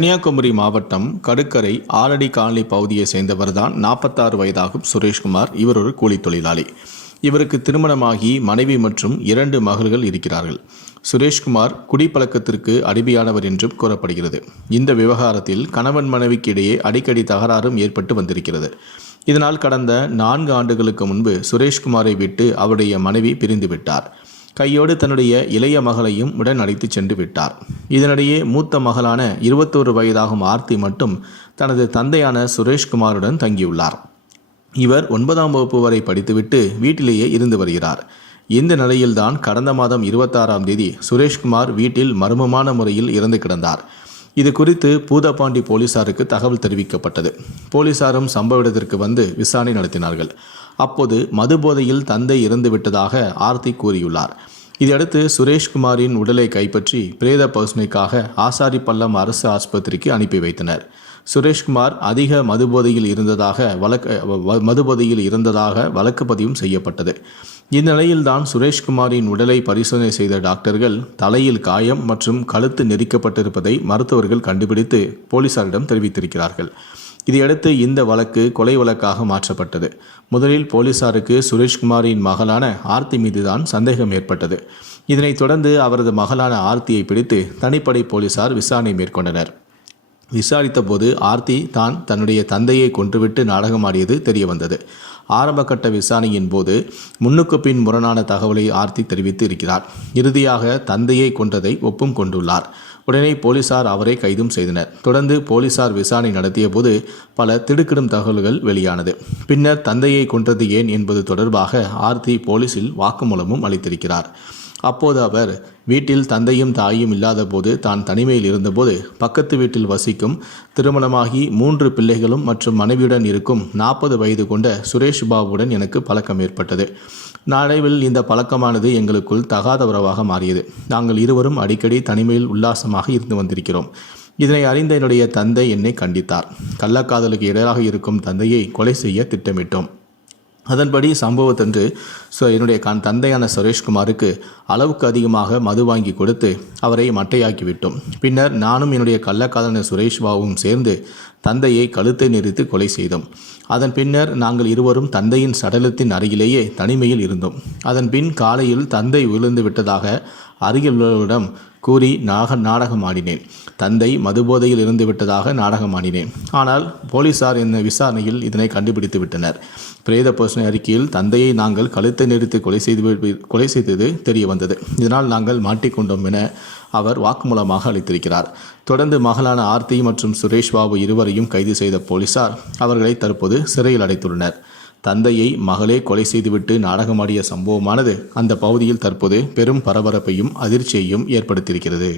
கன்னியாகுமரி மாவட்டம் கடுக்கரை ஆலடி காலனி பகுதியை சேர்ந்தவர்தான் நாற்பத்தாறு வயதாகும் சுரேஷ்குமார். இவர் ஒரு கூலி தொழிலாளி. இவருக்கு திருமணமாகி மனைவி மற்றும் இரண்டு மகள்கள் இருக்கிறார்கள். சுரேஷ்குமார் குடிப்பழக்கத்திற்கு அடிமையானவர் என்றும் கூறப்படுகிறது. இந்த விவகாரத்தில் கணவன் மனைவிக்கு இடையே அடிக்கடி தகராறும் ஏற்பட்டு வந்திருக்கிறது. இதனால் கடந்த நான்கு ஆண்டுகளுக்கு முன்பு சுரேஷ்குமாரை விட்டு அவருடைய மனைவி பிரிந்துவிட்டார் கையோடு தன்னுடைய இளைய மகளையும் உடன் அழைத்து சென்று விட்டார். இதனிடையே மூத்த மகளான இருபத்தோரு வயதாகும் ஆர்த்தி மட்டும் தனது தந்தையான சுரேஷ்குமாருடன் தங்கியுள்ளார். இவர் ஒன்பதாம் வகுப்பு வரை படித்துவிட்டு வீட்டிலேயே இருந்து வருகிறார். இந்த நிலையில்தான் கடந்த மாதம் இருபத்தாறாம் தேதி சுரேஷ்குமார் வீட்டில் மர்மமான முறையில் இறந்து கிடந்தார். இது குறித்து பூதப்பாண்டி போலீசாருக்கு தகவல் தெரிவிக்கப்பட்டது. போலீசாரும் சம்பவ இடத்திற்கு வந்து விசாரணை நடத்தினார்கள். அப்போது மதுபோதையில் தந்தை இறந்துவிட்டதாக ஆர்த்தி கூறியுள்ளார். இதையடுத்து சுரேஷ்குமாரின் உடலை கைப்பற்றி பிரேத பரிசோதனைக்காக ஆசாரிப்பள்ளம் அரசு ஆஸ்பத்திரிக்கு அனுப்பி வைத்தனர். சுரேஷ்குமார் அதிக மதுபோதையில் இருந்ததாக வழக்கு வ- மதுபோதையில் இருந்ததாக வழக்கு பதிவும் செய்யப்பட்டது. இந்நிலையில்தான் சுரேஷ்குமாரின் உடலை பரிசோதனை செய்த டாக்டர்கள் தலையில் காயம் மற்றும் கழுத்து நெரிக்கப்பட்டிருப்பதை மருத்துவர்கள் கண்டுபிடித்து போலீசாரிடம் தெரிவித்திருக்கிறார்கள். இதையடுத்து இந்த வழக்கு கொலை வழக்காக மாற்றப்பட்டது. முதலில் போலீசாருக்கு சுரேஷ்குமாரின் மகளான ஆர்த்தி மீதுதான் சந்தேகம் ஏற்பட்டது. இதனைத் தொடர்ந்து அவரது மகளான ஆர்த்தியை பிடித்து தனிப்படை போலீசார் விசாரணை மேற்கொண்டனர். விசாரித்த போது ஆர்த்தி தான் தன்னுடைய தந்தையை கொன்றுவிட்டு நாடகமாடியது தெரிய வந்தது ஆரம்பகட்ட விசாரணையின் போது முன்னுக்கு பின் முரணான தகவலை ஆர்த்தி தெரிவித்து இருக்கிறார். இறுதியாக தந்தையை கொன்றதை ஒப்பும் கொண்டுள்ளார். உடனே போலீசார் அவரை கைதும் செய்தனர். தொடர்ந்து போலீசார் விசாரணை நடத்திய போது பல திடுக்கிடும் தகவல்கள் வெளியானது. பின்னர் தந்தையை கொன்றது ஏன் என்பது தொடர்பாக ஆர்த்தி போலீசில் வாக்குமூலமும் அளித்திருக்கிறார். அப்போது அவர் வீட்டில் தந்தையும் தாயும் இல்லாதபோது தான் தனிமையில் இருந்தபோது பக்கத்து வீட்டில் வசிக்கும் திருமணமாகி மூன்று பிள்ளைகளும் மற்றும் மனைவியுடன் இருக்கும் நாற்பது வயது கொண்ட சுரேஷ் பாபுடன் எனக்கு பழக்கம் ஏற்பட்டது. நாளைவில் இந்த பழக்கமானது எங்களுக்குள் தகாத உறவாக மாறியது. நாங்கள் இருவரும் அடிக்கடி தனிமையில் உல்லாசமாக இருந்து வந்திருக்கிறோம். இதனை அறிந்த என்னுடைய தந்தை என்னை கண்டித்தார். கள்ளக்காதலுக்கு இடையாக இருக்கும் தந்தையை கொலை செய்ய திட்டமிட்டோம். அதன்படி சம்பவத்தன்று ஸோ என்னுடைய கண் தந்தையான சுரேஷ்குமாருக்கு அளவுக்கு அதிகமாக மது வாங்கி கொடுத்து அவரை மட்டையாக்கிவிட்டோம். பின்னர் நானும் என்னுடைய கள்ளக்காதலன சுரேஷ்வாவும் சேர்ந்து தந்தையை கழுத்தை நெரித்து கொலை செய்தோம். அதன் பின்னர் நாங்கள் இருவரும் தந்தையின் சடலத்தின் அருகிலேயே தனிமையில் இருந்தோம். அதன் பின் காலையில் தந்தை விழுந்து விட்டதாக அருகில் உள்ளவரிடம் கூறி நாக நாடகம் ஆடினேன் தந்தை மதுபோதையில் இருந்து விட்டதாக நாடகம் ஆடினேன் ஆனால் போலீசார் இந்த விசாரணையில் இதனை கண்டுபிடித்து விட்டனர். பிரேத பரிசோதனை அறிக்கையில் தந்தையை நாங்கள் கழுத்தை நெரித்து கொலை செய்து கொலை செய்தது தெரிய வந்தது இதனால் நாங்கள் மாட்டிக்கொண்டோம் என அவர் வாக்குமூலமாக அளித்திருக்கிறார். தொடர்ந்து மகளான ஆர்த்தி மற்றும் சுரேஷ் பாபு இருவரையும் கைது செய்த போலீசார் அவர்களை தற்போது சிறையில் அடைத்துள்ளனர். தந்தையை மகளே கொலை செய்துவிட்டு நாடகமாடிய சம்பவமானது அந்த பகுதியில் தற்போது பெரும் பரபரப்பையும் அதிர்ச்சியையும் ஏற்படுத்தியிருக்கிறது.